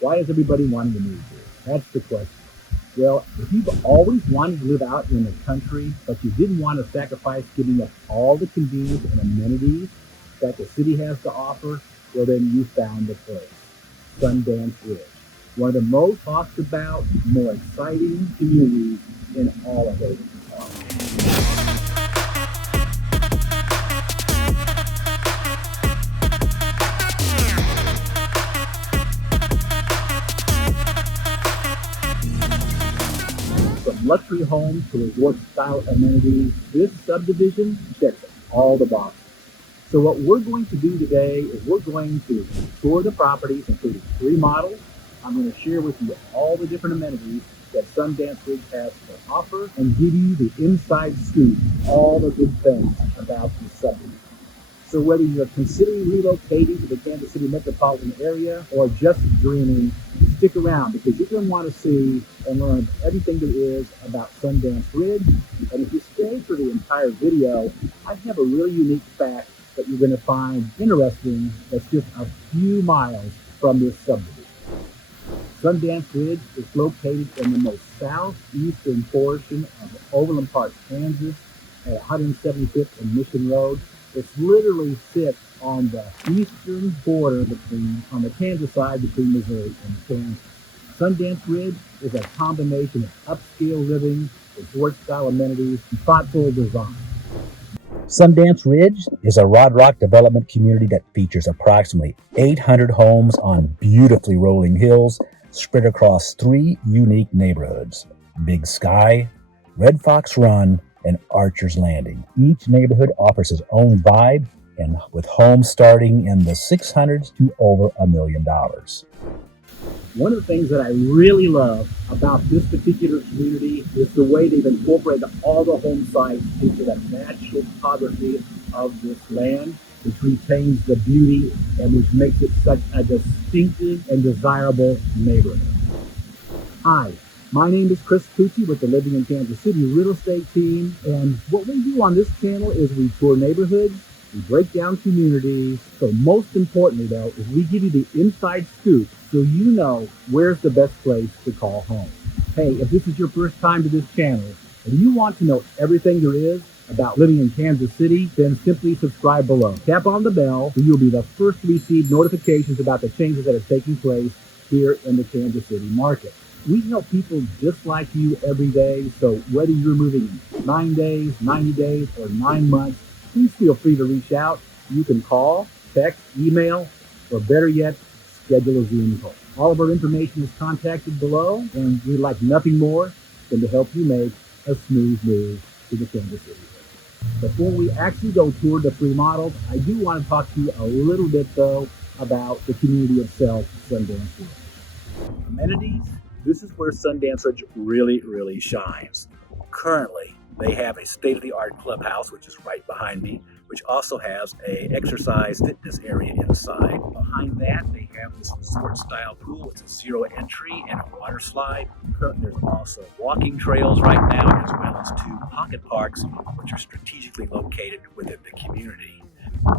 Why is everybody wanting to move here? That's the question. Well, if you've always wanted to live out in the country, but you didn't want to sacrifice giving up all the convenience and amenities that the city has to offer, well, then you found the place, Sundance Ridge. One of the most talked about, more exciting communities in all of Overland Park. From luxury homes to resort-style amenities, this subdivision checks all the boxes. So what we're going to do today is we're going to tour the properties, including 3 models. I'm going to share with you all the different amenities that Sundance Ridge has to offer and give you the inside scoop, all the good things about this subdivision. So whether you're considering relocating to the Kansas City metropolitan area or just dreaming, stick around because you're going to want to see and learn everything there is about Sundance Ridge. And if you stay for the entire video, I have a really unique fact that you're going to find interesting that's just a few miles from this subdivision. Sundance Ridge is located in the most southeastern portion of Overland Park, Kansas at 175th and Mission Road. It's literally sits on the eastern border on the Kansas side between Missouri and Kansas. Sundance Ridge is a combination of upscale living, resort-style amenities, and thoughtful design. Sundance Ridge is a Rod Rock development community that features approximately 800 homes on beautifully rolling hills spread across 3 unique neighborhoods: Big Sky, Red Fox Run, and Archer's Landing. Each neighborhood offers its own vibe, and with homes starting in the 600s to over $1 million. One of the things that I really love about this particular community is the way they've incorporated all the home sites into the natural topography of this land, which retains the beauty and which makes it such a distinctive and desirable neighborhood. Hi. My name is Chris Pucci with the Living in Kansas City real estate team, and what we do on this channel is we tour neighborhoods, we break down communities, so most importantly though is we give you the inside scoop so you know where's the best place to call home. Hey, if this is your first time to this channel and you want to know everything there is about living in Kansas City, then simply subscribe below. Tap on the bell and you'll be the first to receive notifications about the changes that are taking place here in the Kansas City market. We help people just like you every day, so whether you're moving in 9 days, 90 days, or 9 months, please feel free to reach out. You can call, text, email, or better yet, schedule a Zoom call. All of our information is contacted below, and we'd like nothing more than to help you make a smooth move to the Kansas City area. Before we actually go tour the 3 models, I do want to talk to you a little bit, though, about the community itself, Sundance Ridge. Amenities. This is where Sundance Ridge really shines. Currently, they have a state-of-the-art clubhouse, which is right behind me, which also has an exercise fitness area inside. Behind that, they have this resort-style pool. It's a 0 entry and a water slide. There's also walking trails right now, as well as 2 pocket parks, which are strategically located within the community.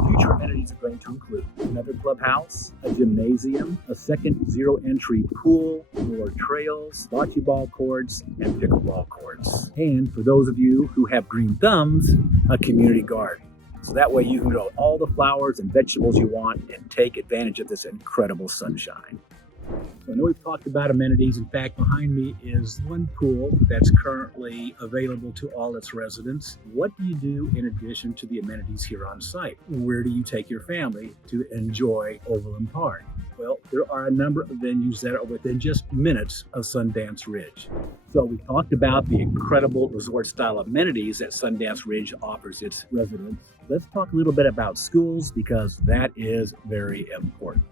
Future amenities are going to include another clubhouse, a gymnasium, a second 0 entry pool, more trails, bocce ball courts, and pickleball courts. And for those of you who have green thumbs, a community garden. So that way you can grow all the flowers and vegetables you want and take advantage of this incredible sunshine. So I know we've talked about amenities. In fact, behind me is one pool that's currently available to all its residents. What do you do in addition to the amenities here on site? Where do you take your family to enjoy Overland Park? Well, there are a number of venues that are within just minutes of Sundance Ridge. So we talked about the incredible resort-style amenities that Sundance Ridge offers its residents. Let's talk a little bit about schools because that is very important.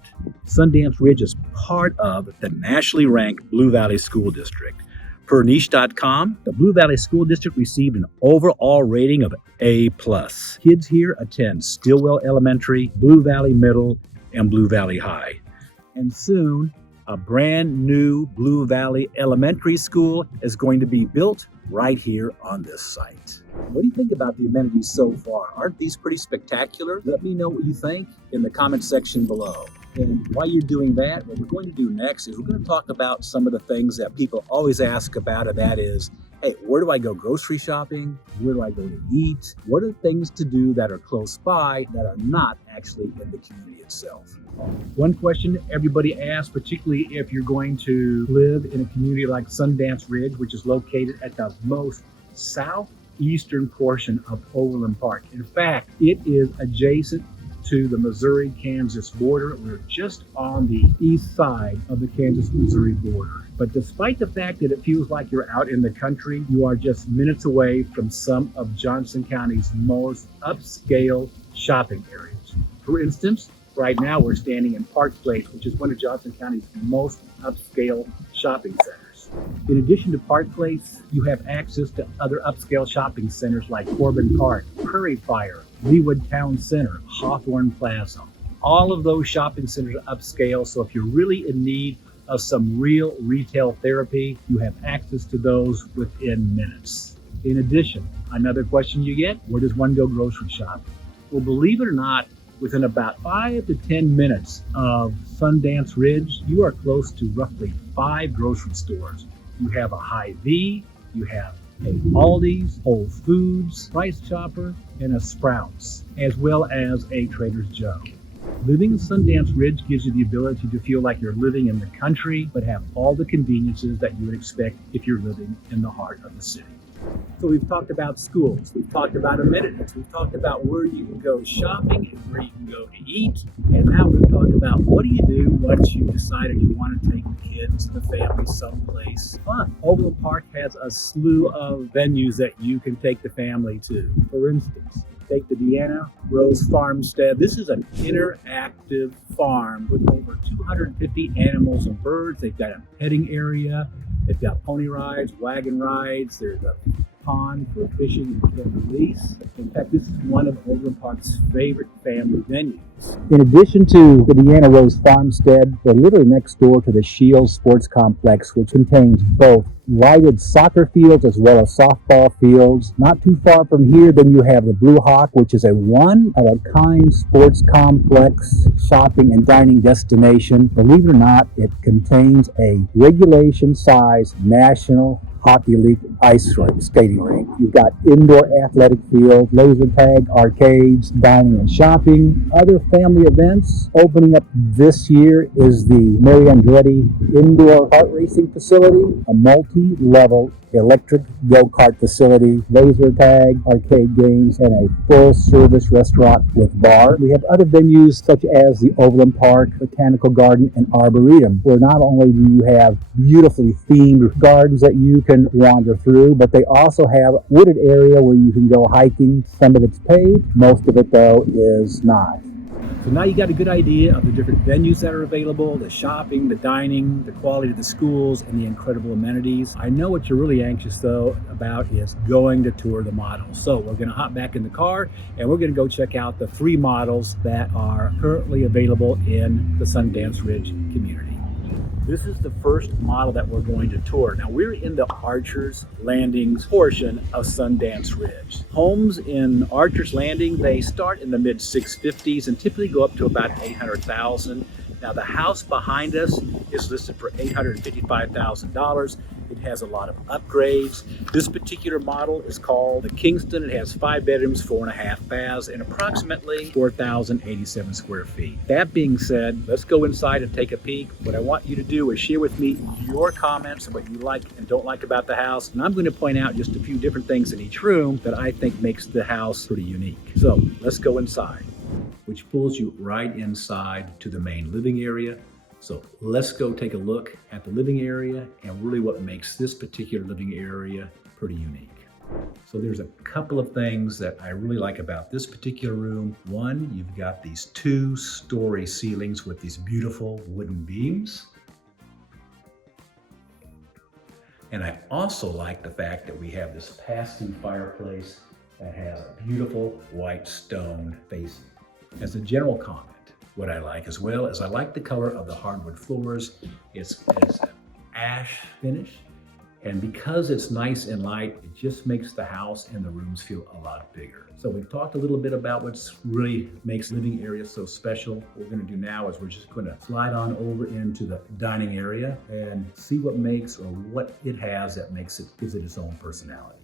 Sundance Ridge is part of the nationally ranked Blue Valley School District. Per niche.com, the Blue Valley School District received an overall rating of A+. Kids here attend Stillwell Elementary, Blue Valley Middle, and Blue Valley High. And soon, a brand new Blue Valley Elementary School is going to be built right here on this site. What do you think about the amenities so far? Aren't these pretty spectacular? Let me know what you think in the comment section below. And while you're doing that, what we're going to do next is we're going to talk about some of the things that people always ask about, and that is, hey, where do I go grocery shopping? Where do I go to eat? What are things to do that are close by that are not actually in the community itself? One question everybody asks, particularly if you're going to live in a community like Sundance Ridge, which is located at the most southeastern portion of Overland Park. In fact, it is adjacent to the Missouri-Kansas border. We're just on the east side of the Kansas-Missouri border. But despite the fact that it feels like you're out in the country, you are just minutes away from some of Johnson County's most upscale shopping areas. For instance, right now we're standing in Park Place, which is one of Johnson County's most upscale shopping centers. In addition to Park Place, you have access to other upscale shopping centers like Overland Park, Prairie Fire, Leawood Town Center, Hawthorne Plaza. All of those shopping centers are upscale, so if you're really in need of some real retail therapy, you have access to those within minutes. In addition, another question you get, where does one go grocery shopping? Well, believe it or not, within about 5 to 10 minutes of Sundance Ridge, you are close to roughly 5 grocery stores. You have a Hy-Vee, you have a Aldi's, Whole Foods, Price Chopper, and a Sprouts, as well as a Trader's Joe. Living in Sundance Ridge gives you the ability to feel like you're living in the country, but have all the conveniences that you would expect if you're living in the heart of the city. So we've talked about schools, we've talked about amenities, we've talked about where you can go shopping and where you can go to eat, and now we'll talk about what do you do once you've decided you want to take the kids and the family someplace fun. Overland Park has a slew of venues that you can take the family to. For instance, take the Deanna Rose Farmstead. This is an interactive farm with over 250 animals and birds. They've got a petting area. They've got pony rides, wagon rides. There's a pond for fishing and can release. In fact, this is one of Overland Park's favorite family venues. In addition to the Deanna Rose Farmstead, they're literally next door to the Shields Sports Complex, which contains both lighted soccer fields as well as softball fields. Not too far from here, then you have the Blue Hawk, which is a one-of-a-kind sports complex, shopping and dining destination. Believe it or not, it contains a regulation-sized National Hockey League ice rink, skating rink. You've got indoor athletic field, laser tag, arcades, dining and shopping. Other family events opening up this year is the Mary Andretti Indoor Kart Racing Facility, a multi-level electric go-kart facility, laser tag, arcade games, and a full-service restaurant with bar. We have other venues such as the Overland Park Botanical Garden and Arboretum, where not only do you have beautifully themed gardens that you can wander through, but they also have a wooded area where you can go hiking. Some of it's paved, most of it, though, is not. So now you got a good idea of the different venues that are available, the shopping, the dining, the quality of the schools, and the incredible amenities. I know what you're really anxious, though, about is going to tour the models. So we're going to hop back in the car, and we're going to go check out the 3 models that are currently available in the Sundance Ridge community. This is the first model that we're going to tour. Now we're in the Archer's Landing portion of Sundance Ridge. Homes in Archer's Landing, they start in the mid 650s and typically go up to about 800,000. Now the house behind us is listed for $855,000. It has a lot of upgrades. This particular model is called the Kingston. It has 5 bedrooms, 4.5 baths, and approximately 4,087 square feet. That being said, let's go inside and take a peek. What I want you to do is share with me your comments on what you like and don't like about the house. And I'm going to point out just a few different things in each room that I think makes the house pretty unique. So let's go inside, which pulls you right inside to the main living area. So let's go take a look at the living area and really what makes this particular living area pretty unique. So there's a couple of things that I really like about this particular room. One, you've got these 2-story ceilings with these beautiful wooden beams. And I also like the fact that we have this pass-through fireplace that has a beautiful white stone facing. As a general comment, what I like as well is I like the color of the hardwood floors. It's an ash finish, And because it's nice and light, it just makes the house and the rooms feel a lot bigger. So we've talked a little bit about what's really makes living area so special. What we're going to do now is we're just going to slide on over into the dining area and see what makes or what it has that makes it, gives it its own personality.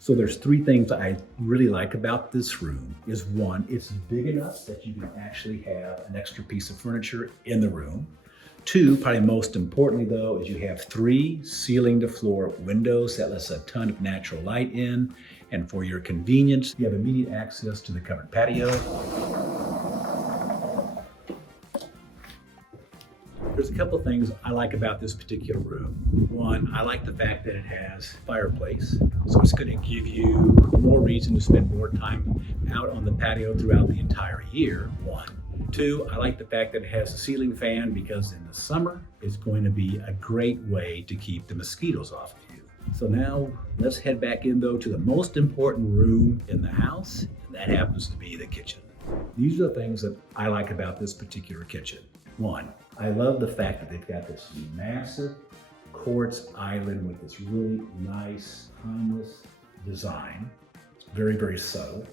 So there's three things I really like about this room. Is one, it's big enough that you can actually have an extra piece of furniture in the room. Two, probably most importantly though, is you have 3 ceiling to floor windows that lets a ton of natural light in. And for your convenience, you have immediate access to the covered patio. There's a couple of things I like about this particular room. One, I like the fact that it has fireplace, so it's going to give you more reason to spend more time out on the patio throughout the entire year, one. Two, I like the fact that it has a ceiling fan because in the summer, it's going to be a great way to keep the mosquitoes off of you. So now let's head back in though to the most important room in the house, and that happens to be the kitchen. These are the things that I like about this particular kitchen. One, I love the fact that they've got this massive quartz island with this really nice, timeless design. It's very, very subtle.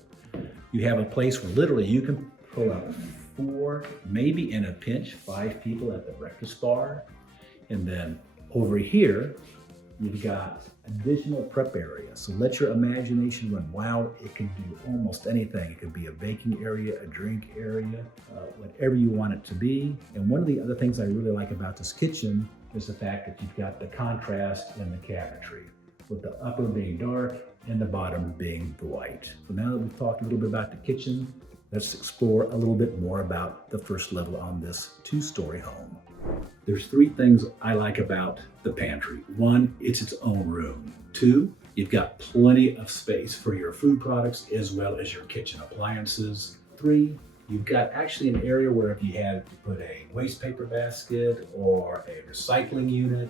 You have a place where literally you can pull up 4, maybe in a pinch, 5 people at the breakfast bar. And then over here, you've got additional prep area. So let your imagination run wild. It can do almost anything. It could be a baking area, a drink area, whatever you want it to be. And one of the other things I really like about this kitchen is the fact that you've got the contrast in the cabinetry, with the upper being dark and the bottom being the white. So now that we've talked a little bit about the kitchen, let's explore a little bit more about the first level on this 2-story home. There's 3 things I like about the pantry. 1, it's its own room. 2, you've got plenty of space for your food products as well as your kitchen appliances. 3, you've got actually an area where if you had to put a waste paper basket or a recycling unit.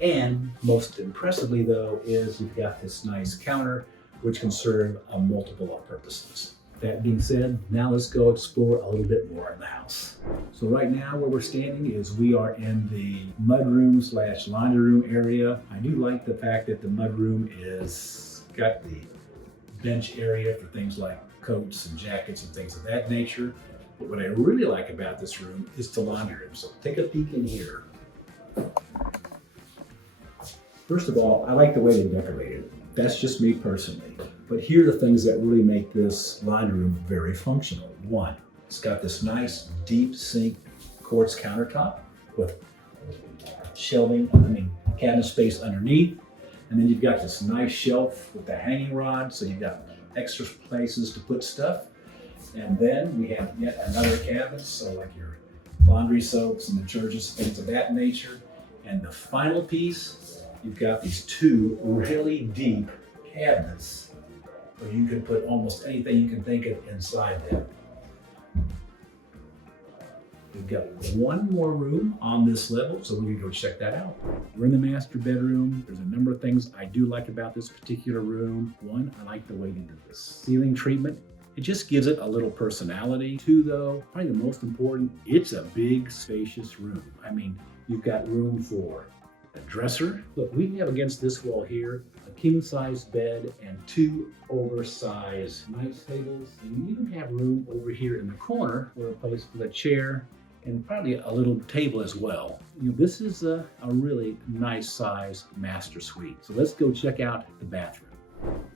And most impressively though, is you've got this nice counter which can serve a multiple of purposes. That being said, now let's go explore a little bit more in the house. So right now where we're standing is we are in the mudroom / laundry room area. I do like the fact that the mudroom is got the bench area for things like coats and jackets and things of that nature. But what I really like about this room is the laundry room. So take a peek in here. First of all, I like the way they decorated it. That's just me personally. But here are the things that really make this laundry room very functional. 1, it's got this nice deep sink quartz countertop with shelving, cabinet space underneath. And then you've got this nice shelf with the hanging rod, so you've got extra places to put stuff. And then we have yet another cabinet, so like your laundry soaps and detergents, things of that nature. And the final piece, you've got these 2 really deep cabinets where you can put almost anything you can think of inside them. We've got 1 more room on this level, so we're gonna go check that out. We're in the master bedroom. There's a number of things I do like about this particular room. 1, I like the way they did the ceiling treatment. It just gives it a little personality. 2 though, probably the most important, it's a big, spacious room. You've got room for a dresser. Look, we have against this wall here a king-size bed and 2 oversized night tables. And you even have room over here in the corner for a place for the chair and probably a little table as well. This is a really nice size master suite. So let's go check out the bathroom.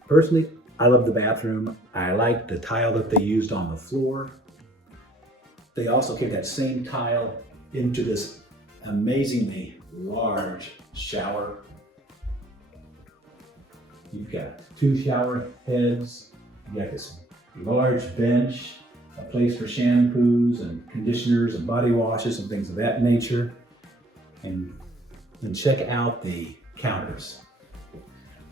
Personally, I love the bathroom. I like the tile that they used on the floor. They also kept that same tile into this amazingly large shower. You've got 2 shower heads. You got this large bench, a place for shampoos and conditioners and body washes and things of that nature. And then check out the counters.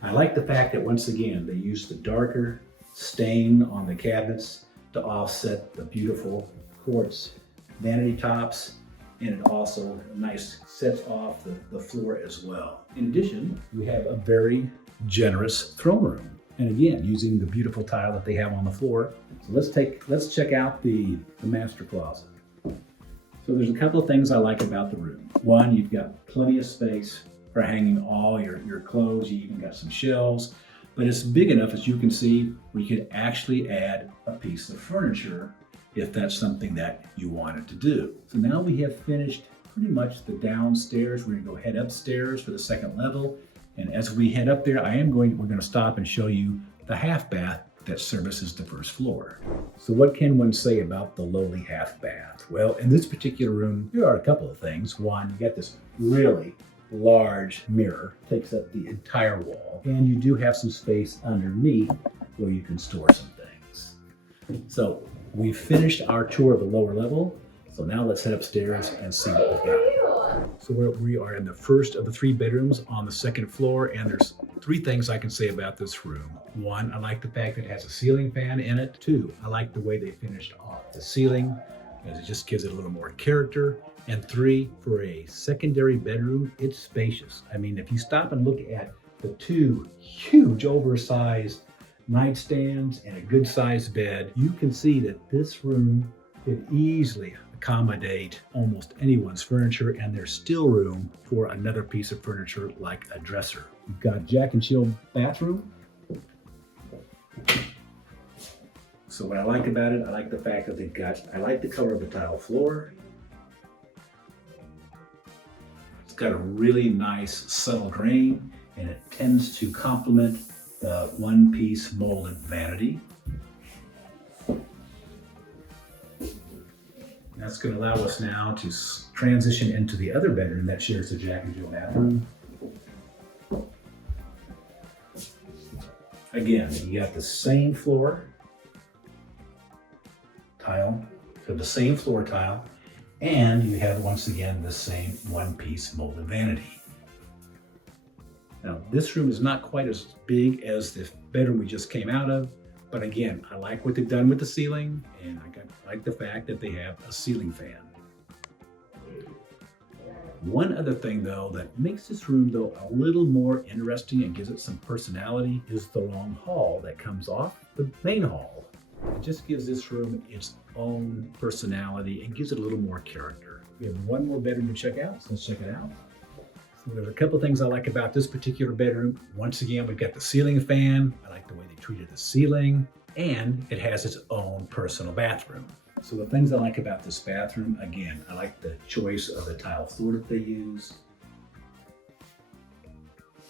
I like the fact that once again, they used the darker stain on the cabinets to offset the beautiful quartz vanity tops. And it also nice sets off the floor as well. In addition, we have a very generous throne room. And again, using the beautiful tile that they have on the floor. So let's check out the master closet. So there's a couple of things I like about the room. 1, you've got plenty of space for hanging all your clothes. You even got some shelves, but it's big enough, as you can see, where you could actually add a piece of furniture if that's something that you wanted to do. So now we have finished pretty much the downstairs. We're gonna go head upstairs for the second level. And as we head up there, we're gonna stop and show you the half bath that services the first floor. So what can one say about the lowly half bath? Well, in this particular room, there are a couple of things. One, you got this really large mirror, takes up the entire wall, and you do have some space underneath where you can store some things. So we've finished our tour of the lower level. So now let's head upstairs and see what we've got. So we are in the first of the 3 bedrooms on the second floor, and there's 3 things I can say about this room. 1, I like the fact that it has a ceiling fan in it. 2, I like the way they finished off the ceiling, as it just gives it a little more character. And 3, for a secondary bedroom, it's spacious. I mean, if you stop and look at the 2 huge oversized nightstands and a good sized bed, you can see that this room could easily accommodate almost anyone's furniture, and there's still room for another piece of furniture like a dresser. You've got Jack and Jill bathroom. So what I like about it, I like the fact that I like the color of the tile floor. It's got a really nice subtle grain, and it tends to complement the one-piece molded vanity. That's going to allow us now to transition into the other bedroom that shares the Jack and Jill bathroom. Again, you got the same floor tile, so the same floor tile, and you have once again the same one-piece molded vanity. Now, this room is not quite as big as the bedroom we just came out of, but again, I like what they've done with the ceiling, and I like the fact that they have a ceiling fan. One other thing though that makes this room though a little more interesting and gives it some personality is the long hall that comes off the main hall. It just gives this room its own personality and gives it a little more character. We have one more bedroom to check out, so let's check it out. So there's a couple things I like about this particular bedroom. Once again, we've got the ceiling fan. I like the way they treated the ceiling, and it has its own personal bathroom. So the things I like about this bathroom, again, I like the choice of the tile floor that they use.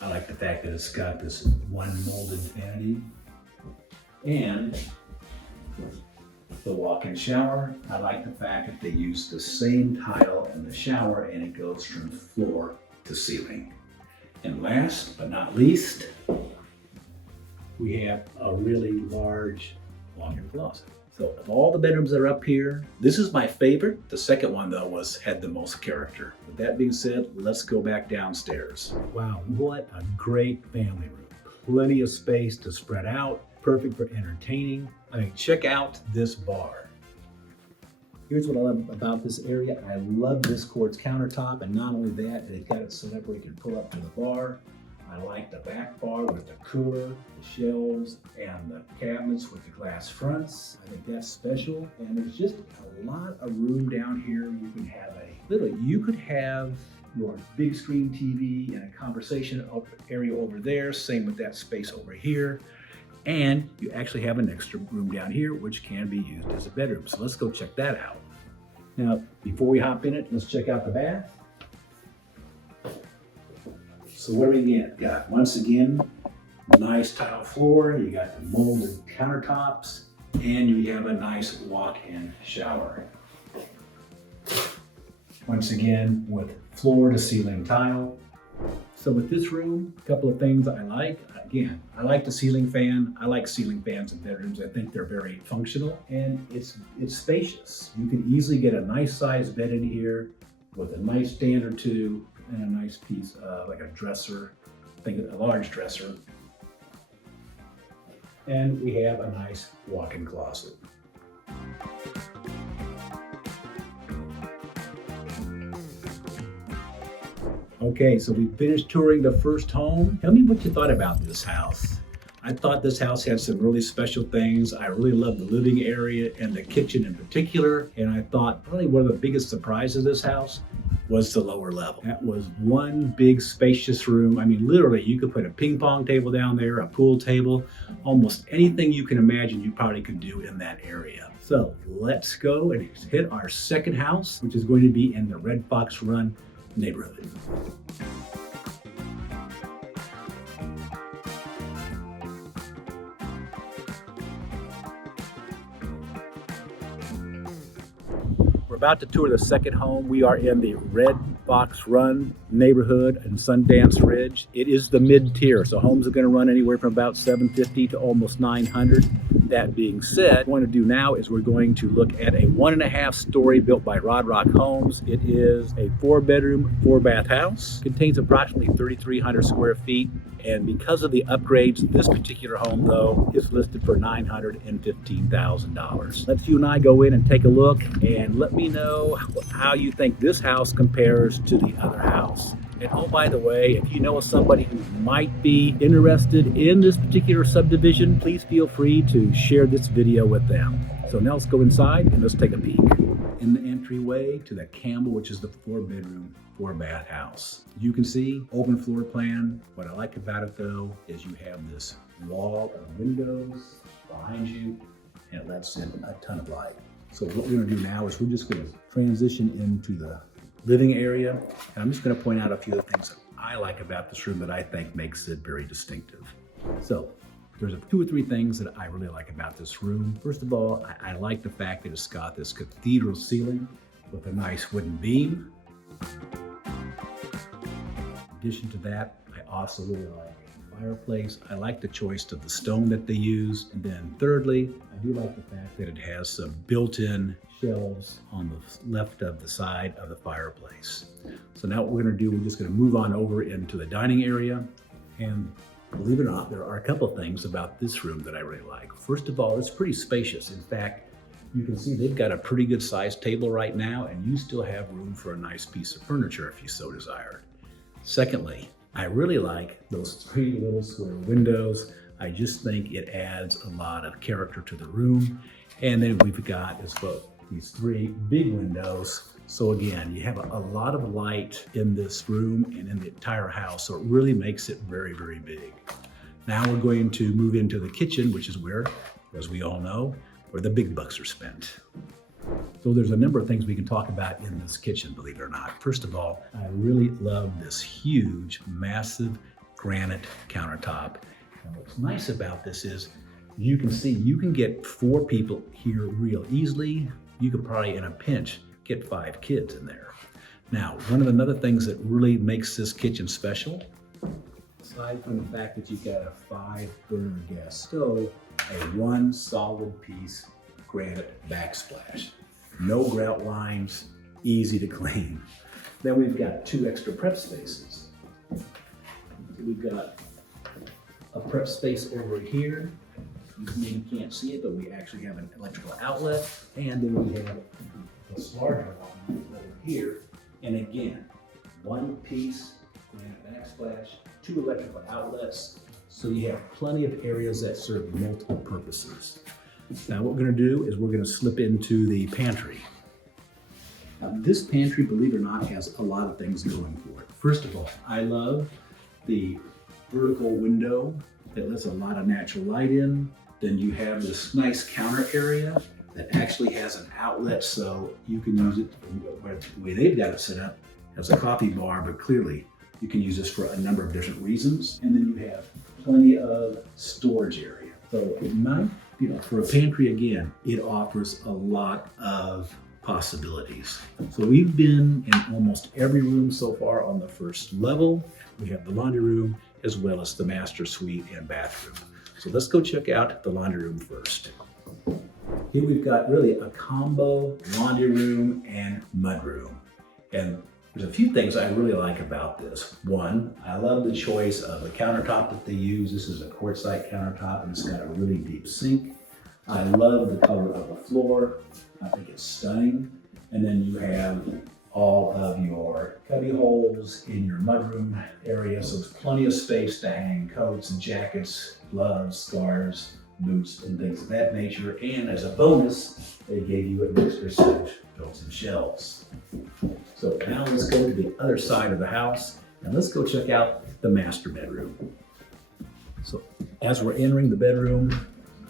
I like the fact that it's got this one molded vanity, and the walk-in shower. I like the fact that they use the same tile in the shower, and it goes from floor to ceiling. And last but not least, we have a really large walk-in closet. So of all the bedrooms that are up here, this is my favorite. The second one though had the most character. With that being said, let's go back downstairs. Wow, what a great family room. Plenty of space to spread out, perfect for entertaining. I mean, check out this bar. Here's what I love about this area. I love this quartz countertop, and not only that, they've got it set up where you can pull up to the bar. I like the back bar with the cooler, the shelves, and the cabinets with the glass fronts. I think that's special. And there's just a lot of room down here. You could have your big screen TV and a conversation area over there. Same with that space over here. And you actually have an extra room down here, which can be used as a bedroom. So let's go check that out. Now, before we hop in it, let's check out the bath. So what do we got? Once again, nice tile floor. You got the molded countertops, and you have a nice walk-in shower. Once again, with floor to ceiling tile. So with this room, a couple of things I like. Again, I like the ceiling fan. I like ceiling fans in bedrooms. I think they're very functional, and it's spacious. You can easily get a nice sized bed in here with a nice stand or two and a nice piece of like a dresser, a large dresser. And we have a nice walk-in closet. Okay, so we finished touring the first home. Tell me what you thought about this house. I thought this house had some really special things. I really loved the living area and the kitchen in particular. And I thought probably one of the biggest surprises of this house was the lower level. That was one big spacious room. I mean, literally you could put a ping pong table down there, a pool table, almost anything you can imagine you probably could do in that area. So let's go and hit our second house, which is going to be in the Red Fox Run neighborhood. We're about to tour the second home. We are in the Red Fox Run neighborhood in Sundance Ridge. It is the mid-tier, so homes are going to run anywhere from about $750 to almost $900. That being said, what we want to do now is we're going to look at a 1.5 story built by Rod Rock Homes. It is a 4-bedroom, 4-bath house. Contains approximately 3,300 square feet. And because of the upgrades, this particular home, though, is listed for $915,000. Let's you and I go in and take a look and let me know how you think this house compares to the other house. And oh, by the way, if you know of somebody who might be interested in this particular subdivision, please feel free to share this video with them. So now let's go inside and let's take a peek. In the entryway to the Campbell, which is the 4-bedroom, 4-bath house. You can see open floor plan. What I like about it though is you have this wall of windows behind you and it lets in a ton of light. So what we're gonna do now is we're just gonna transition into the living area. And I'm just gonna point out a few of the things that I like about this room that I think makes it very distinctive. So there's 2 or 3 things that I really like about this room. First of all, I like the fact that it's got this cathedral ceiling with a nice wooden beam. In addition to that, I also really like the fireplace. I like the choice of the stone that they use. And then thirdly, I do like the fact that it has some built-in shelves on the left of the side of the fireplace. So now what we're gonna do, we're just gonna move on over into the dining area. And believe it or not, there are a couple of things about this room that I really like. First of all, it's pretty spacious. In fact, you can see they've got a pretty good sized table right now, and you still have room for a nice piece of furniture if you so desired. Secondly, I really like those 3 little square windows. I just think it adds a lot of character to the room. And then we've got as well these 3 big windows. So again, you have a lot of light in this room and in the entire house. So it really makes it very, very big. Now we're going to move into the kitchen, which is where, as we all know, where the big bucks are spent. So there's a number of things we can talk about in this kitchen, believe it or not. First of all, I really love this huge, massive granite countertop. And what's nice about this is you can see you can get 4 people here real easily. You could probably, in a pinch, get 5 kids in there. Now, one of the other things that really makes this kitchen special, aside from the fact that you've got a 5-burner gas stove, a 1 solid piece granite backsplash. No grout lines, easy to clean. Then we've got 2 extra prep spaces. So we've got a prep space over here. You maybe can't see it, but we actually have an electrical outlet. And then we have this larger one over here. And again, 1 piece granite backsplash, 2 electrical outlets. So you have plenty of areas that serve multiple purposes. Now what we're gonna do is we're gonna slip into the pantry. Now this pantry, believe it or not, has a lot of things going for it. First of all, I love the vertical window that lets a lot of natural light in. Then you have this nice counter area that actually has an outlet, so you can use it the way they've got it set up as a coffee bar, but clearly you can use this for a number of different reasons. And then you have plenty of storage area. So for a pantry, again, it offers a lot of possibilities. So we've been in almost every room so far on the first level. We have the laundry room as well as the master suite and bathroom. So let's go check out the laundry room first. Here we've got really a combo laundry room and mud room. And there's a few things I really like about this. One, I love the choice of the countertop that they use. This is a quartzite countertop and it's got a really deep sink. I love the color of the floor. I think it's stunning. And then you have all of your cubby holes in your mudroom area, so there's plenty of space to hang coats and jackets, gloves, scarves, boots, and things of that nature. And as a bonus, they gave you an extra set of built-in shelves. So So now let's go to the other side of the house and let's go check out the master bedroom. So as we're entering the bedroom,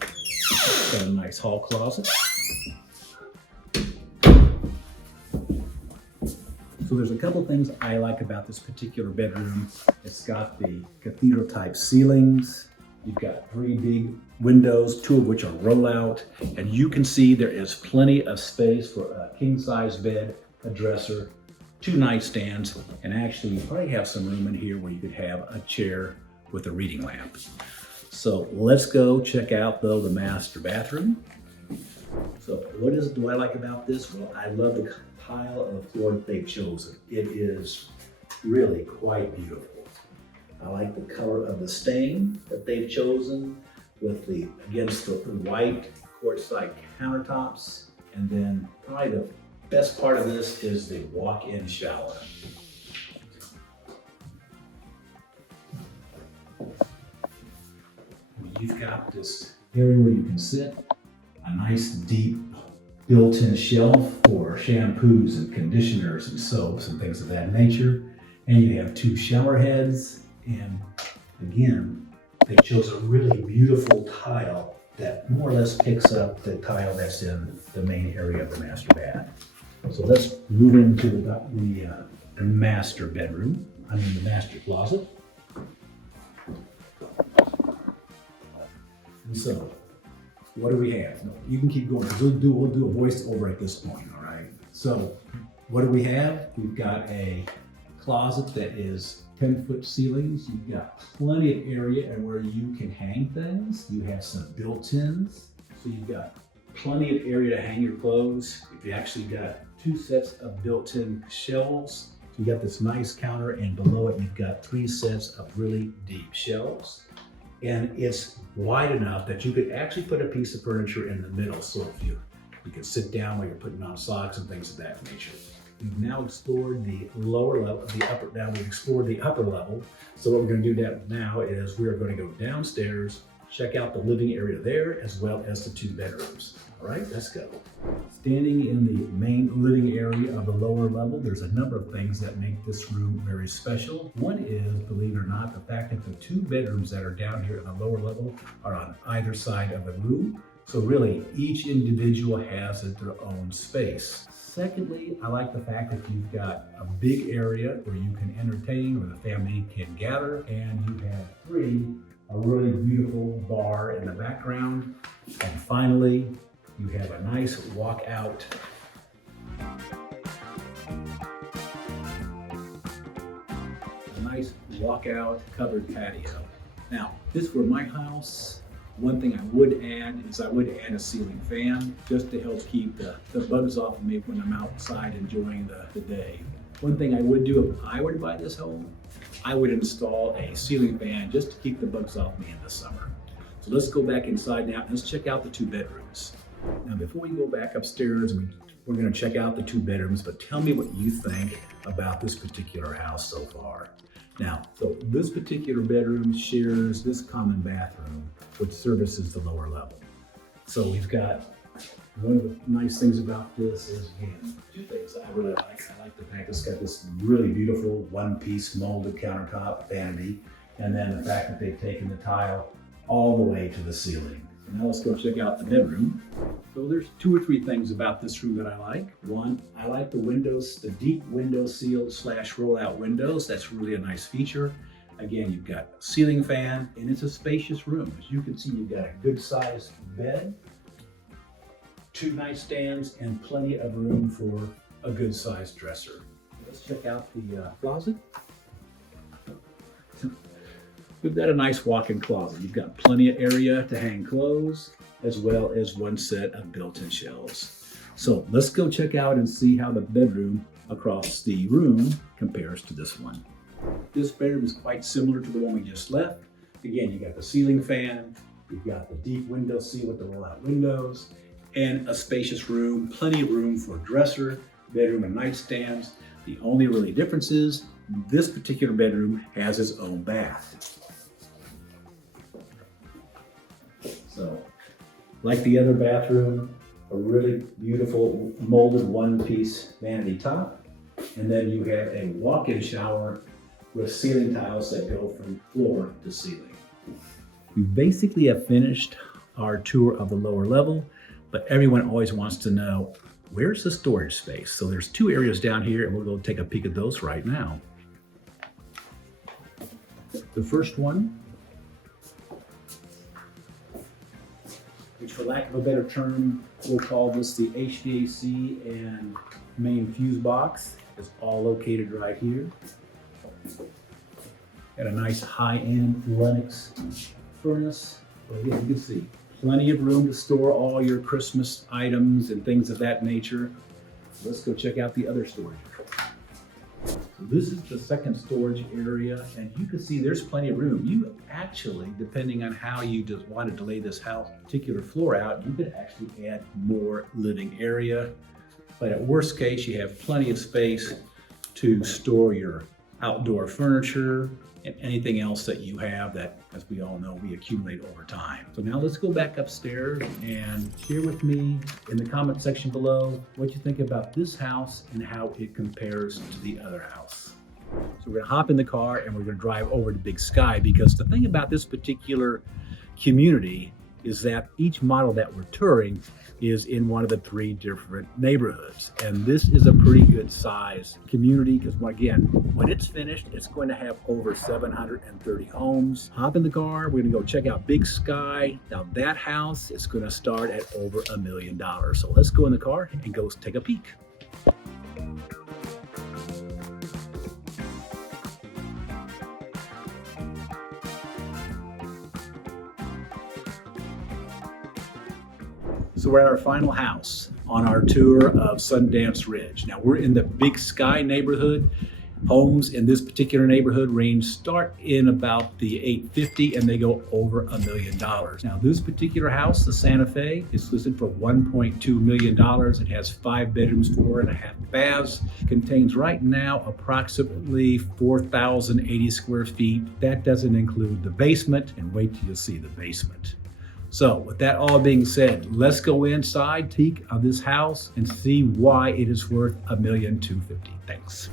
got a nice hall closet. So there's a couple things I like about this particular bedroom. It's got the cathedral type ceilings. You've got 3 big windows, 2 of which are rollout, and you can see there is plenty of space for a king size bed, a dresser, 2 nightstands, and actually you probably have some room in here where you could have a chair with a reading lamp. So let's go check out though the master bathroom. So what do I like about this? Well, I love the tile of the floor that they've chosen. It is really quite beautiful. I like the color of the stain that they've chosen with against the white quartzite countertops. And then probably the best part of this is the walk-in shower. You've got this area where you can sit, a nice deep built-in shelf for shampoos and conditioners and soaps and things of that nature. And you have 2 shower heads. And again, they chose a really beautiful tile that more or less picks up the tile that's in the main area of the master bath. So let's move into the master bedroom. I mean the master closet. And so, what do we have? No, you can keep going because we'll do a voice over at this point, all right? So, what do we have? We've got a closet that is 10-foot ceilings. You've got plenty of area where you can hang things. You have some built-ins. So you've got plenty of area to hang your clothes. You actually got 2 sets of built-in shelves. So you got this nice counter, and below it you've got 3 sets of really deep shelves. And it's wide enough that you could actually put a piece of furniture in the middle. So if you can sit down while you're putting on socks and things of that nature. We've now explored the lower level, we've explored the upper level. So what we're going to do now is we're going to go downstairs, check out the living area there, as well as the 2 bedrooms. All right, let's go. Standing in the main living area of the lower level, there's a number of things that make this room very special. One is, believe it or not, the fact that the 2 bedrooms that are down here in the lower level are on either side of the room. So really, each individual has their own space. Secondly, I like the fact that you've got a big area where you can entertain, where the family can gather, and you have 3, a really beautiful bar in the background. And finally, you have a nice walkout. A nice walkout covered patio. Now, this were my house. One thing I would add is I would add a ceiling fan just to help keep the bugs off of me when I'm outside enjoying the day. One thing I would do if I were to buy this home, I would install a ceiling fan just to keep the bugs off me in the summer. So let's go back inside now and let's check out the 2 bedrooms. Now before we go back upstairs, we're going to check out the 2 bedrooms, but tell me what you think about this particular house so far. Now, so this particular bedroom shares this common bathroom, which services the lower level. So we've got, one of the nice things about this is, again, 2 things I really like. I like the fact it's got this really beautiful 1-piece molded countertop vanity, and then the fact that they've taken the tile all the way to the ceiling. So now let's go check out the bedroom. So there's 2 or 3 things about this room that I like. One, I like the windows, the deep window seal / rollout windows. That's really a nice feature. Again, you've got a ceiling fan, and it's a spacious room. As you can see, you've got a good sized bed, 2 nightstands, and plenty of room for a good sized dresser. Let's check out the closet. We've got a nice walk-in closet. You've got plenty of area to hang clothes, as well as 1 set of built-in shelves. So let's go check out and see how the bedroom across the room compares to this one. This bedroom is quite similar to the one we just left. Again, you got the ceiling fan, you've got the deep window seal with the rollout windows, and a spacious room, plenty of room for dresser, bedroom, and nightstands. The only really difference is this particular bedroom has its own bath. So, like the other bathroom, a really beautiful molded 1-piece vanity top. And then you have a walk-in shower with ceiling tiles that go from floor to ceiling. We basically have finished our tour of the lower level, but everyone always wants to know, where's the storage space? So there's two areas down here, and we'll go take a peek at those right now. The first one, which for lack of a better term, we'll call this the HVAC and main fuse box, is all located right here. Got a nice high-end Lennox furnace. But again, you can see plenty of room to store all your Christmas items and things of that nature. Let's go check out the other storage area. So this is the second storage area, and you can see there's plenty of room. You actually, depending on how you just wanted to lay this house, particular floor out, you could actually add more living area. But at worst case, you have plenty of space to store your outdoor furniture and anything else that you have that, as we all know, we accumulate over time. So now let's go back upstairs and share with me in the comment section below what you think about this house and how it compares to the other house. So we're gonna hop in the car and we're gonna drive over to Big Sky, because the thing about this particular community is that each model that we're touring is in one of the three different neighborhoods. And this is a pretty good size community, because again, when it's finished, it's going to have over 730 homes. Hop in the car, we're gonna go check out Big Sky. Now that house is gonna start at over $1 million. So let's go in the car and go take a peek. So we're at our final house on our tour of Sundance Ridge. Now we're in the Big Sky neighborhood. Homes in this particular neighborhood range start in about the $850 and they go over $1 million. Now this particular house, the Santa Fe, is listed for $1.2 million. It has 5 bedrooms, 4.5 baths. Contains right now approximately 4,080 square feet. That doesn't include the basement, and wait till you see the basement. So with that all being said, let's go inside, peek of this house, and see why it is worth $1,250,000. Thanks.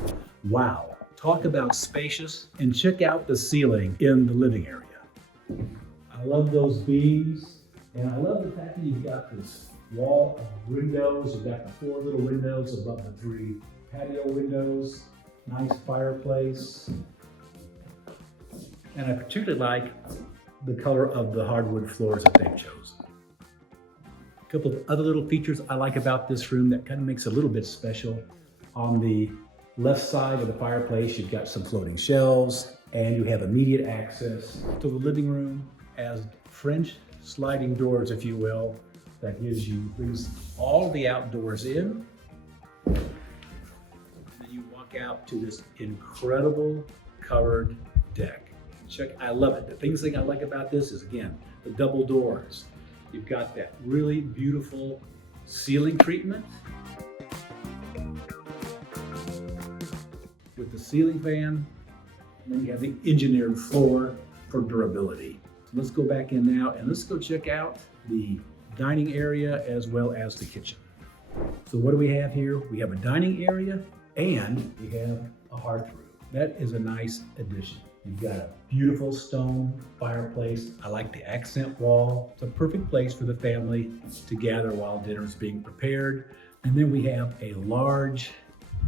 Wow, talk about spacious, and check out the ceiling in the living area. I love those beams, and I love the fact that you've got this wall of windows. You've got the 4 little windows above the 3 patio windows. Nice fireplace. And I particularly like the color of the hardwood floors that they've chosen. A couple of other little features I like about this room that kind of makes it a little bit special. On the left side of the fireplace, you've got some floating shelves, and you have immediate access to the living room as French sliding doors, if you will, that brings all the outdoors in. And then you walk out to this incredible covered deck. I love it. The thing I like about this is, again, the double doors. You've got that really beautiful ceiling treatment with the ceiling fan, and then you have the engineered floor for durability. So let's go back in now and let's go check out the dining area as well as the kitchen. So what do we have here? We have a dining area and we have a hearth room. That is a nice addition. You've got a beautiful stone fireplace. I like the accent wall. It's a perfect place for the family to gather while dinner is being prepared. And then we have a large,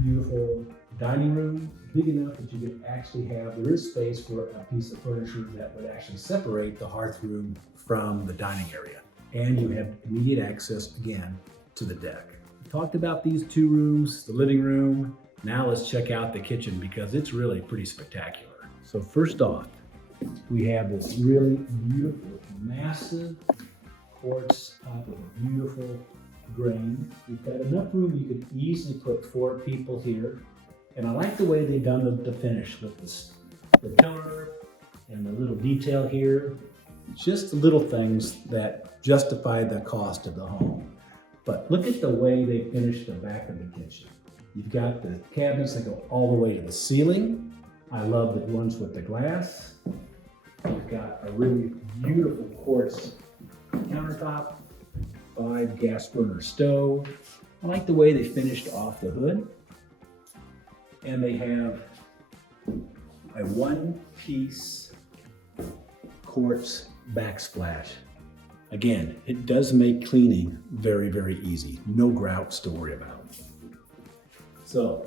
beautiful dining room, big enough that you could actually there is space for a piece of furniture that would actually separate the hearth room from the dining area. And you have immediate access, again, to the deck. We talked about these 2 rooms, the living room. Now let's check out the kitchen, because it's really pretty spectacular. So first off, we have this really beautiful, massive quartz top with a beautiful grain. We've got enough room you could easily put 4 people here. And I like the way they've done the finish with the pillar and the little detail here. Just the little things that justify the cost of the home. But look at the way they finished the back of the kitchen. You've got the cabinets that go all the way to the ceiling. I love the ones with the glass. You've got a really beautiful quartz countertop, 5 gas burner stove. I like the way they finished off the hood. And they have a one-piece quartz backsplash. Again, it does make cleaning very, very easy. No grouts to worry about. So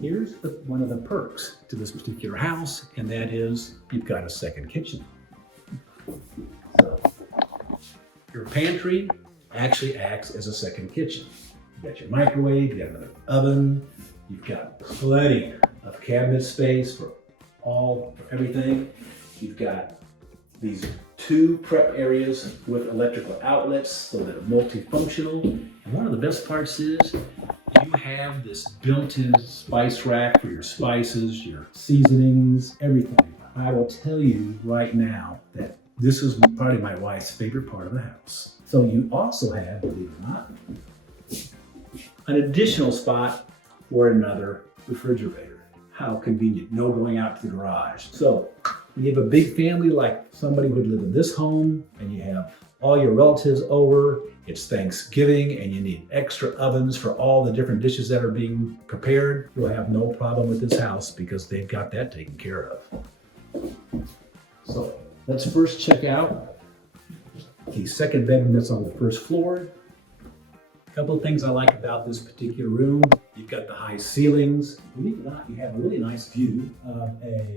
here's one of the perks to this particular house, and that is you've got a second kitchen. So your pantry actually acts as a second kitchen. You've got your microwave, you've got another oven, you've got plenty of cabinet space for everything. You've got these two prep areas with electrical outlets so that are multifunctional. And one of the best parts is you have this built-in spice rack for your spices, your seasonings, everything. I will tell you right now that this is probably my wife's favorite part of the house. So you also have, believe it or not, an additional spot for another refrigerator. How convenient, no going out to the garage. So when you have a big family like somebody would live in this home and you have all your relatives over, it's Thanksgiving and you need extra ovens for all the different dishes that are being prepared, you'll have no problem with this house because they've got that taken care of. So let's first check out the second bedroom that's on the first floor. A couple of things I like about this particular room. You've got the high ceilings. Believe it or not, you have a really nice view of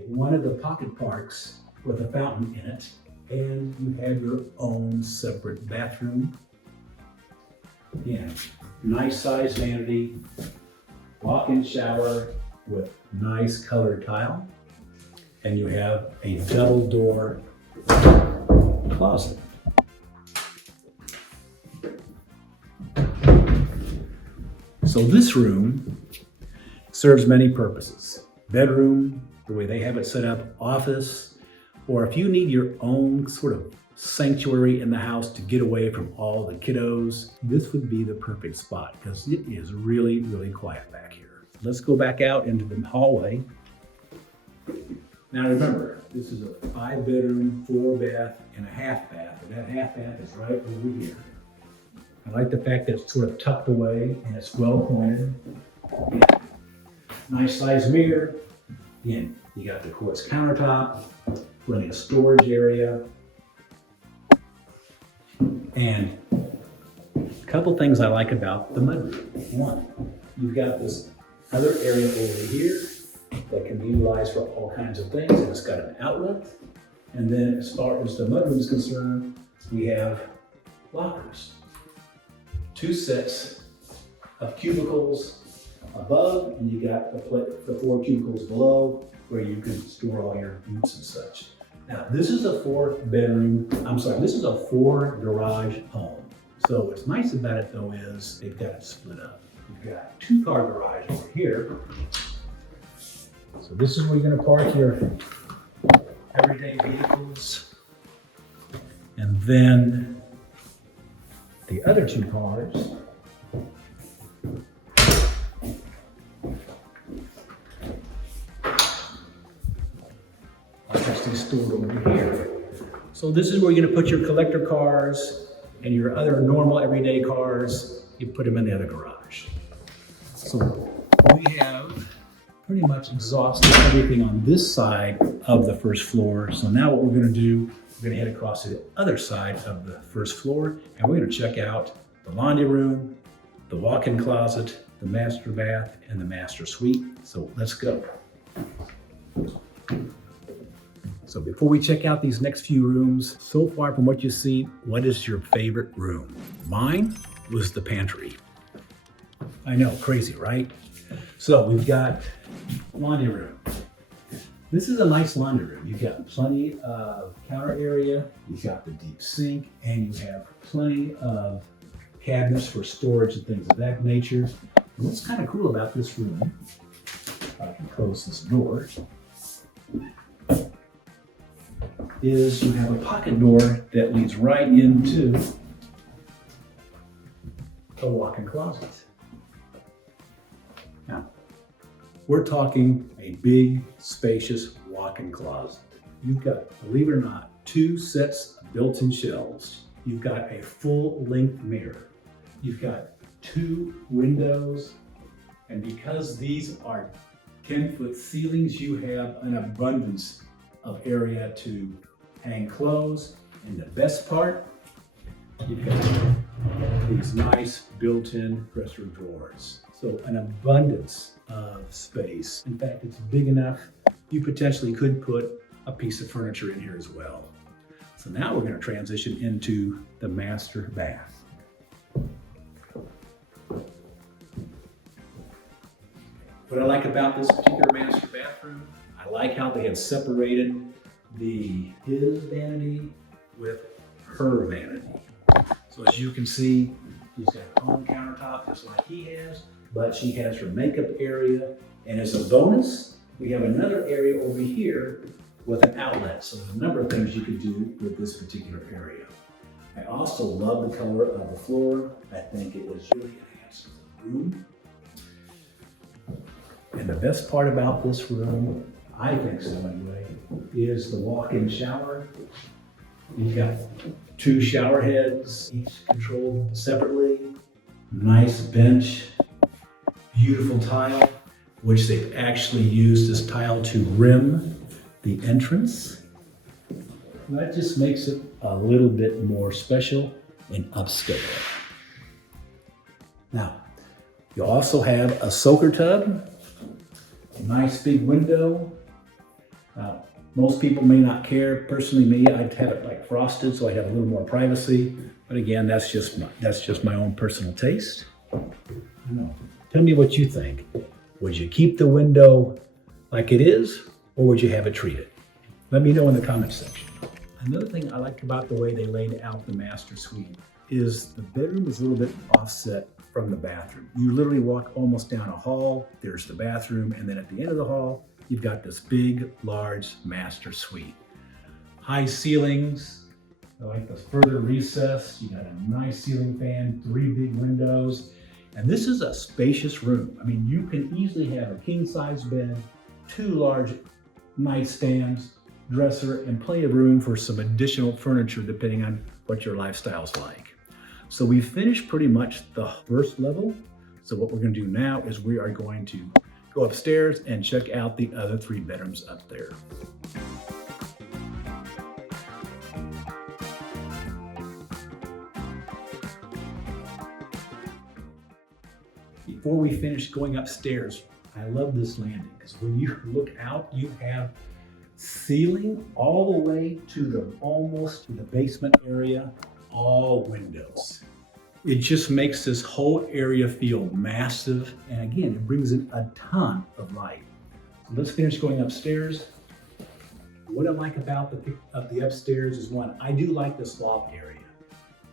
one of the pocket parks with a fountain in it. And you have your own separate bathroom. Again, nice sized vanity, walk-in shower with nice colored tile. And you have a double door closet. So this room serves many purposes. Bedroom, the way they have it set up, office, or if you need your own sort of sanctuary in the house to get away from all the kiddos, this would be the perfect spot because it is really, really quiet back here. Let's go back out into the hallway. Now remember, this is a 5-bedroom, 4-bath, and a half bath, and that half bath is right over here. I like the fact that it's sort of tucked away and it's well pointed. Nice sized mirror. Again, you got the quartz countertop, plenty of storage area. And a couple things I like about the mudroom. One, you've got this other area over here that can be utilized for all kinds of things, and it's got an outlet. And then as far as the mudroom is concerned, we have lockers. 2 sets of cubicles above, and you got the 4 cubicles below where you can store all your boots and such. Now, this is a 4 garage home. So what's nice about it though is they've got it split up. You've got 2-car garage over here. So this is where you're gonna park your everyday vehicles. And then the other 2 cars are actually stored over here. So this is where you're gonna put your collector cars and your other normal everyday cars. You put them in the other garage. So we have pretty much exhausted everything on this side of the first floor. So now what we're gonna do, we're gonna head across to the other side of the first floor, and we're gonna check out the laundry room, the walk-in closet, the master bath, and the master suite. So let's go. So before we check out these next few rooms, so far from what you've seen, what is your favorite room? Mine was the pantry. I know, crazy, right? So we've got laundry room. This is a nice laundry room. You've got plenty of counter area, you've got the deep sink, and you have plenty of cabinets for storage and things of that nature. And what's kind of cool about this room, if I can close this door, is you have a pocket door that leads right into a walk-in closet. Now, we're talking a big, spacious walk-in closet. You've got, believe it or not, 2 sets of built-in shelves. You've got a full-length mirror. You've got 2 windows And because these are 10-foot ceilings, you have an abundance of area to hang clothes. And the best part, you've got these nice built-in dresser drawers. So an abundance of space. In fact, it's big enough you potentially could put a piece of furniture in here as well. So now we're going to transition into the master bath. What I like about this particular master bathroom, I like how they have separated his vanity with her vanity. So as you can see, she's got her own countertop just like he has, but she has her makeup area. And as a bonus, we have another area over here with an outlet. So there's a number of things you can do with this particular area. I also love the color of the floor. I think it was really enhanced the room. And the best part about this room, I think so anyway, is the walk-in shower. You've got 2 shower heads, each controlled separately. Nice bench, beautiful tile, which they've actually used this tile to rim the entrance. That just makes it a little bit more special and upscale. Now, you also have a soaker tub, a nice big window. Most people may not care. Personally, me, I'd have it like frosted so I'd have a little more privacy. But again, that's just my own personal taste. Tell me what you think. Would you keep the window like it is, or would you have it treated? Let me know in the comment section. Another thing I like about the way they laid out the master suite is the bedroom is a little bit offset from the bathroom. You literally walk almost down a hall, there's the bathroom, and then at the end of the hall, you've got this big, large master suite. High ceilings, I like the further recess. You got a nice ceiling fan, 3 big windows, and this is a spacious room. I mean, you can easily have a king-size bed, 2 large nightstands, dresser, and plenty of room for some additional furniture depending on what your lifestyle's like. So we finished pretty much the first level. So what we're going to do now is we are going to go upstairs and check out the other 3 bedrooms up there. Before we finish going upstairs, I love this landing because when you look out, you have ceiling all the way to almost to the basement area, all windows. It just makes this whole area feel massive. And again, it brings in a ton of light. So let's finish going upstairs. What I like about the upstairs is, one, I do like this loft area.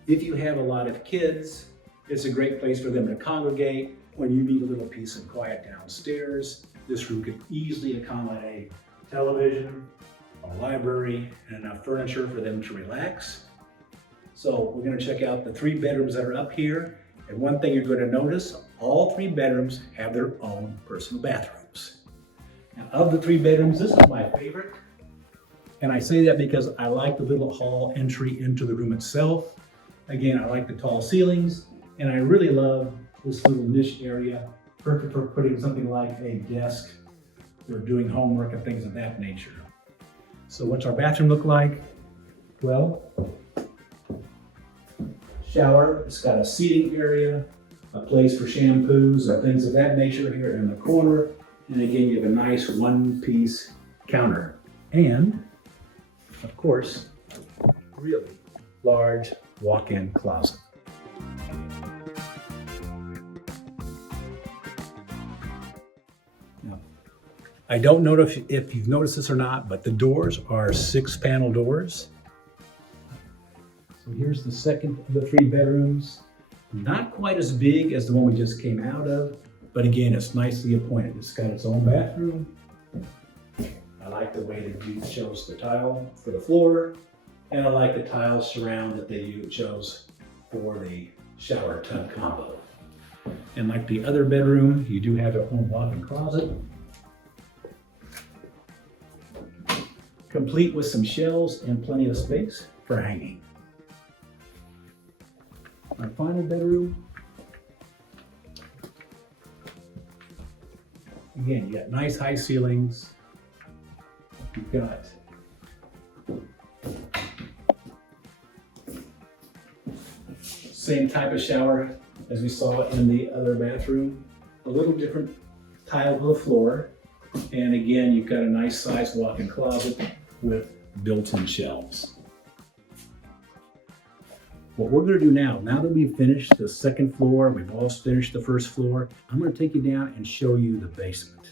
If you have a lot of kids, it's a great place for them to congregate. When you need a little peace and quiet downstairs, this room could easily accommodate television, a library, and enough furniture for them to relax. So we're going to check out the 3 bedrooms that are up here. And one thing you're going to notice, all 3 bedrooms have their own personal bathrooms. Now, of the 3 bedrooms, this is my favorite. And I say that because I like the little hall entry into the room itself. Again, I like the tall ceilings, and I really love this little niche area, perfect for putting something like a desk or doing homework and things of that nature. So what's our bathroom look like? Well, shower, it's got a seating area, a place for shampoos and things of that nature here in the corner. And again, you have a nice 1-piece counter. And, of course, really large walk-in closet. Now, I don't know if you've noticed this or not, but the doors are 6-panel doors. So here's the second of the 3 bedrooms. Not quite as big as the one we just came out of, but again, it's nicely appointed. It's got its own bathroom. I like the way that you chose the tile for the floor, and I like the tile surround that you chose for the shower tub combo. And like the other bedroom, you do have your own walk-in closet, complete with some shelves and plenty of space for hanging. Our final bedroom Again, you got nice high ceilings. You've got same type of shower as we saw in the other bathroom. A little different tile to the floor. And again, you've got a nice sized walk-in closet with built-in shelves. What we're going to do now that we've finished the second floor, we've also finished the first floor, I'm going to take you down and show you the basement.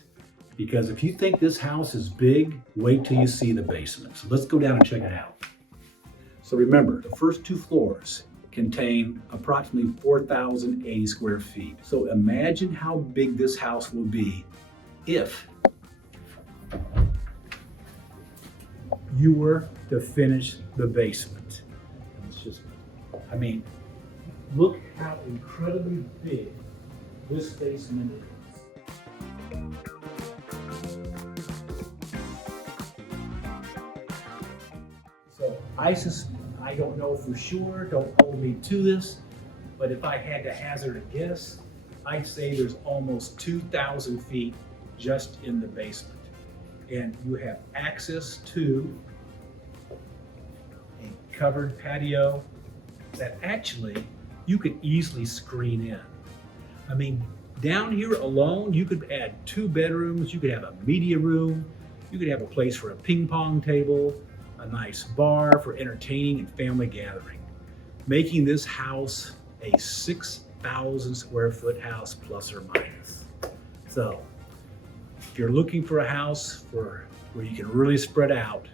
Because if you think this house is big, wait till you see the basement. So let's go down and check it out. So remember, the first 2 floors contain approximately 4,080 square feet. So imagine how big this house will be if you were to finish the basement. And it's just, I mean, look how incredibly big this basement is. So I don't know for sure, don't hold me to this, but if I had to hazard a guess, I'd say there's almost 2,000 feet just in the basement. And you have access to a covered patio that actually you could easily screen in. I mean, down here alone, you could add 2 bedrooms, you could have a media room, you could have a place for a ping pong table, a nice bar for entertaining and family gathering, making this house a 6,000 square foot house plus or minus. So if you're looking for a house where you can really spread out,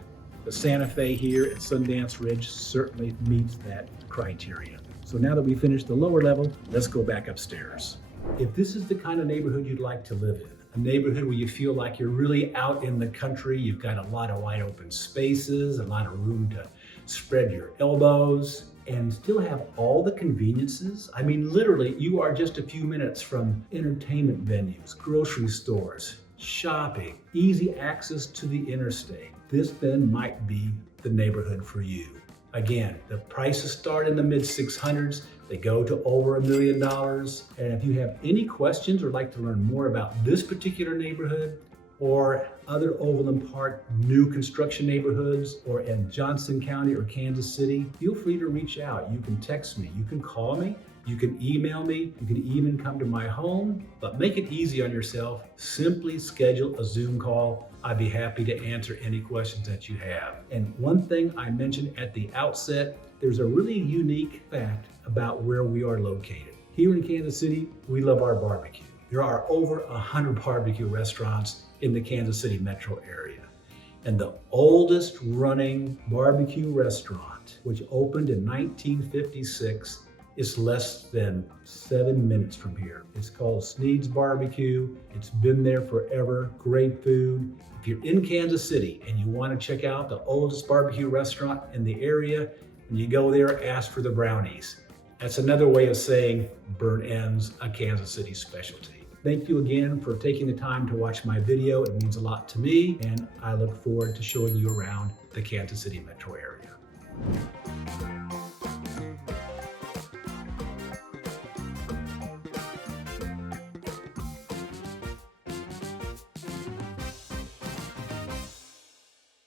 the Santa Fe here at Sundance Ridge certainly meets that criteria. So now that we finished the lower level, let's go back upstairs. If this is the kind of neighborhood you'd like to live in, a neighborhood where you feel like you're really out in the country, you've got a lot of wide open spaces, a lot of room to spread your elbows, and still have all the conveniences. I mean, literally, you are just a few minutes from entertainment venues, grocery stores, shopping, easy access to the interstate. This then might be the neighborhood for you. Again, the prices start in the mid 600s. They go to over $1 million. And if you have any questions or like to learn more about this particular neighborhood or other Overland Park new construction neighborhoods or in Johnson County or Kansas City, feel free to reach out. You can text me, you can call me, you can email me, you can even come to my home, but make it easy on yourself. Simply schedule a Zoom call. I'd be happy to answer any questions that you have. And one thing I mentioned at the outset, there's a really unique fact about where we are located. Here in Kansas City, we love our barbecue. There are over 100 barbecue restaurants in the Kansas City metro area. And the oldest running barbecue restaurant, which opened in 1956, is less than 7 minutes from here. It's called Sneed's Barbecue. It's been there forever, great food. If you're in Kansas City and you want to check out the oldest barbecue restaurant in the area, when you go there, ask for the brownies. That's another way of saying burnt ends, a Kansas City specialty. Thank you again for taking the time to watch my video. It means a lot to me, and I look forward to showing you around the Kansas City metro area.